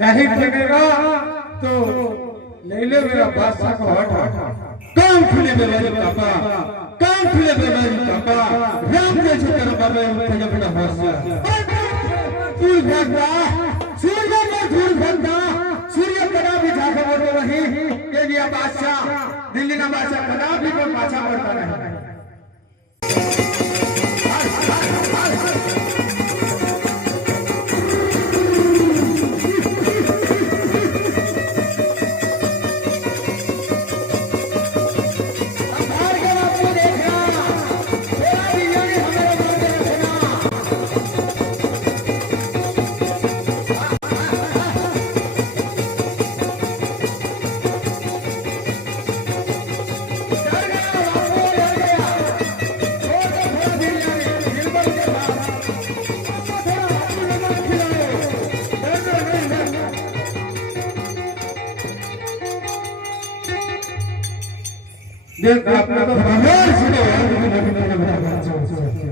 नहीं ठगेगा तो ले ले मेरा बादशाह का हट काम खुले मेरे पापा काम खुले मेरे पापा राम के चक्कर बाबा तेरा बड़ा बादशाह सूर्य भगवा सूर्य में धूल भरता सूर्य कदा भी जाके बोलो वही के लिए बादशाह दिल्ली का बादशाह कदा भी कोई पाछा पड़ता नहीं देख अपना तो भगवान सुनो